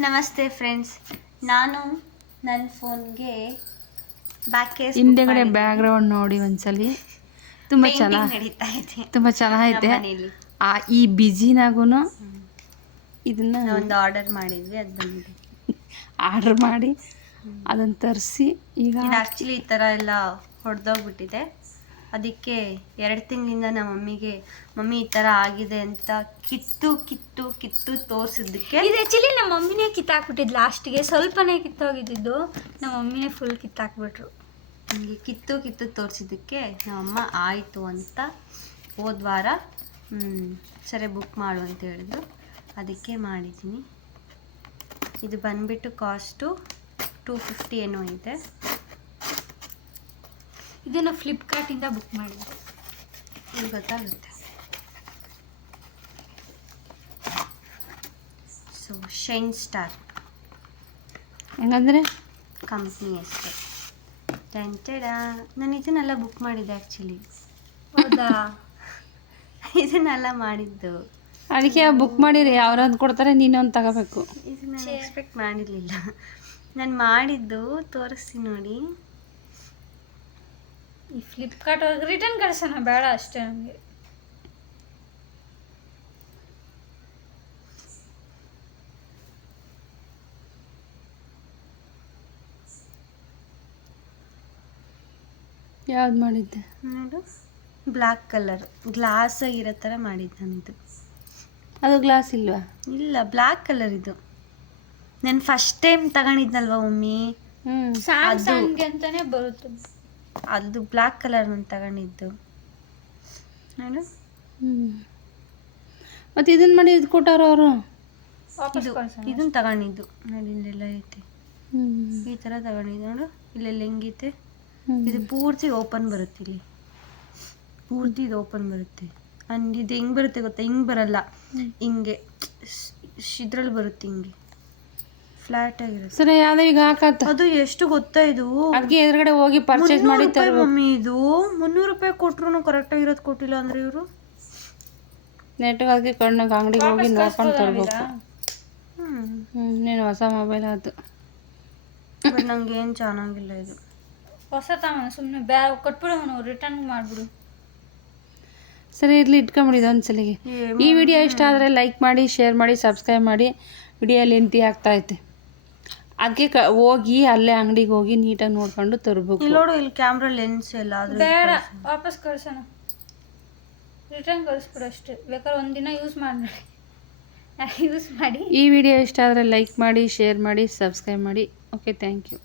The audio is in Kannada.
ನಮಸ್ತೆ ಫ್ರೆಂಡ್ಸ್, ನಾನು ನನ್ನ ಫೋನ್ಗೆ ಬ್ಯಾಕ್ ಕೇಸ್ ಹಿಂದೆಗಡೆ ಬ್ಯಾಕ್ಗ್ರೌಂಡ್ ನೋಡಿ ಒಂದ್ಸಲಿ. ತುಂಬ ನಡೀತಾ ಇದೆ, ತುಂಬ ಚೆನ್ನಾಗೈತೆ. ಈ ಬ್ಯುಸಿನಾಗೂ ಇದನ್ನು ಒಂದು ಆರ್ಡರ್ ಮಾಡಿದ್ವಿ, ಅದು ಬಂದಿದೆ. ಆರ್ಡ್ರ್ ಮಾಡಿ ಅದನ್ನು ತರಿಸಿ ಈಗ ಆ್ಯಕ್ಚುಲಿ ಈ ಥರ ಎಲ್ಲ ಹೊಡೆದೋಗ್ಬಿಟ್ಟಿದೆ. ಅದಕ್ಕೆ 2 ತಿಂಗಳಿಂದ ನಮ್ಮ ಮಮ್ಮಿ ಈ ಥರ ಆಗಿದೆ ಅಂತ ಕಿತ್ತು ತೋರಿಸಿದ್ದಕ್ಕೆ. ಇದು ಆ್ಯಕ್ಚುಲಿ ನಮ್ಮ ಮಮ್ಮಿನೇ ಕಿತ್ತಾಕ್ಬಿಟ್ಟಿದ್ದು. ಲಾಸ್ಟಿಗೆ ಸ್ವಲ್ಪನೇ ಕಿತ್ತೋಗಿದ್ದು, ನಮ್ಮ ಮಮ್ಮಿನೇ ಫುಲ್ ಕಿತ್ತಾಕ್ಬಿಟ್ರು. ನನಗೆ ಕಿತ್ತು ತೋರಿಸಿದ್ದಕ್ಕೆ ನಮ್ಮಮ್ಮ ಆಯಿತು ಅಂತ ಹೋದ ವಾರ ಸರಿ ಬುಕ್ ಮಾಡು ಅಂತ ಹೇಳಿದ್ರು. ಅದಕ್ಕೆ ಮಾಡಿದ್ದೀನಿ. ಇದು ಬಂದುಬಿಟ್ಟು ಕಾಸ್ಟು 250 ಏನೋ ಇದೆ. ಇದನ್ನು ಫ್ಲಿಪ್ಕಾರ್ಟಿಂದ ಬುಕ್ ಮಾಡಿದ್ದೆ. ಇದು ಗೊತ್ತಾಗುತ್ತೆ. ಸೊ ಶೈನ್ ಸ್ಟಾರ್ ಹೆಂಗಂದರೆ ಕಂಪ್ನಿ ಅಷ್ಟೇ. ನಾನು ಇದನ್ನೆಲ್ಲ ಬುಕ್ ಮಾಡಿದ್ದೆ ಆ್ಯಕ್ಚುಲಿ. ಹೌದಾ? ಇದನ್ನೆಲ್ಲ ಮಾಡಿದ್ದು. ಅದಕ್ಕೆ ಬುಕ್ ಮಾಡಿರಿ, ಅವ್ರದ್ದು ಕೊಡ್ತಾರೆ, ನೀನೊಂದು ತಗೋಬೇಕು. ಇದು ನಾನು ಎಕ್ಸ್ಪೆಕ್ಟ್ ಮಾಡಿರಲಿಲ್ಲ. ನಾನು ಮಾಡಿದ್ದು ತೋರಿಸ್ತೀನಿ ನೋಡಿ. ಈ ಫ್ಲಿಪ್ಕಾರ್ಟ್ ಅವ್ರಿಗೆ ರಿಟರ್ನ್ ಕಳ್ಸೋಣ ಬೇಡ ಅಷ್ಟೇ ನಮಗೆ. ಯಾವ್ದು ಮಾಡಿದ್ದೆ? ನೋಡು, ಬ್ಲ್ಯಾಕ್ ಕಲರ್ ಗ್ಲಾಸ್ ಇರೋ ಥರ ಮಾಡಿದ್ದು ನಾನಿದು. ಅದು ಗ್ಲಾಸ್ ಇಲ್ವಾ? ಇಲ್ಲ, ಬ್ಲ್ಯಾಕ್ ಕಲರ್ ಇದು. ನಾನು ಫಸ್ಟ್ ಟೈಮ್ ತಗೊಂಡಿದ್ನಲ್ವ ಮಮ್ಮಿ, ಸ್ಯಾಮ್ಸಂಗ್ ಅಂತಾನೆ ಬರುತ್ತೆ. ಅದು ಬ್ಲ್ಯಾಕ್ ಕಲರ್ ನಾನು ತಗೊಂಡಿದ್ದು. ನೋಡು, ಮತ್ತು ಇದನ್ನು ಮಾಡಿ ಇದು ಕೊಟ್ಟವ್ರು ಅವರು. ಇದನ್ನ ತಗೊಂಡಿದ್ದು ನೋಡಿ, ಇಲ್ಲೆಲ್ಲ ಐತೆ. ಈ ಥರ ತಗೊಂಡಿದ್ದು ನೋಡು, ಇಲ್ಲೆಲ್ಲ ಹೆಂಗೈತೆ. ಇದು ಪೂರ್ತಿ ಓಪನ್ ಬರುತ್ತೆ. ಇಲ್ಲಿ ಪೂರ್ತಿ ಇದು ಓಪನ್ ಬರುತ್ತೆ. ಅಂಡ್ ಇದು ಹೆಂಗೆ ಬರುತ್ತೆ ಗೊತ್ತಾ? ಹಿಂಗೆ ಬರಲ್ಲ, ಹಿಂಗೆ ಇದ್ರಲ್ಲಿ ಬರುತ್ತೆ, ಹಿಂಗೆ ಫ್ಲಾಟ್ ಆಗಿರುತ್ತೆ. ಸರಿ, ಯಾವುದೋ ಈಗ ಹಾಕತ್ತ. ಅದು ಎಷ್ಟು ಗೊತ್ತಾ? ಇದು ಅದಕ್ಕೆ ಎದುರುಗಡೆ ಹೋಗಿ ಪರ್ಚೇಸ್ ಮಾಡಿ ಮಮ್ಮಿ. ಇದು 300 ರೂಪಾಯಿ ಕೊಟ್ರು ಕರೆಕ್ಟಾಗಿರೋದು ಕೊಟ್ಟಿಲ್ಲ ಅಂದರೆ ಇವರು. ನೆಟ್ಗೆ ಅದಕ್ಕೆ ಕಣ್ಣಾಗ ಅಂಗಡಿಗೆ ಹೋಗಿ ನೋಡ್ಕೊಂಡು ತರಬೇಕು. ನೀನು ಹೊಸ ಮೊಬೈಲ್ ಅದು. ಬಟ್ ನಂಗೆ ಏನು ಚೆನ್ನಾಗಿಲ್ಲ ಇದು. ಹೊಸ ತಗೊಂಡು ಸುಮ್ಮನೆ ಬೇರೆ ಕೊಟ್ಬಿಡು, ರಿಟರ್ನ್ ಮಾಡಿಬಿಡು. ಸರಿ, ಇರಲಿ, ಇಟ್ಕೊಂಬಿಡಿದು ಒಂದ್ಸಲಿಗೆ. ಈ ವಿಡಿಯೋ ಇಷ್ಟ ಆದರೆ ಲೈಕ್ ಮಾಡಿ, ಶೇರ್ ಮಾಡಿ, ಸಬ್ಸ್ಕ್ರೈಬ್ ಮಾಡಿ. ವಿಡಿಯೋ ಲೆಂತಿ ಆಗ್ತಾಯಿದೆ, ಅದಕ್ಕೆ ಹೋಗಿ ಅಲ್ಲೇ ಅಂಗಡಿಗೆ ಹೋಗಿ ನೀಟಾಗಿ ನೋಡ್ಕೊಂಡು ತರಬೇಕು. ನೋಡು, ಇಲ್ಲಿ ಕ್ಯಾಮ್ರಾ ಲೆನ್ಸ್ ಎಲ್ಲ ಬೇಡ, ವಾಪಸ್ ಕಳ್ಸೋಣ. ರಿಟರ್ನ್ ಕಳಿಸ್ಬಿಡು ಅಷ್ಟೇ. ಬೇಕಾದ್ರೆ ಒಂದಿನ ಯೂಸ್ ಮಾಡಿ. ಈ ವಿಡಿಯೋ ಇಷ್ಟ ಆದರೆ ಲೈಕ್ ಮಾಡಿ, ಶೇರ್ ಮಾಡಿ, ಸಬ್ಸ್ಕ್ರೈಬ್ ಮಾಡಿ. Okay, thank you.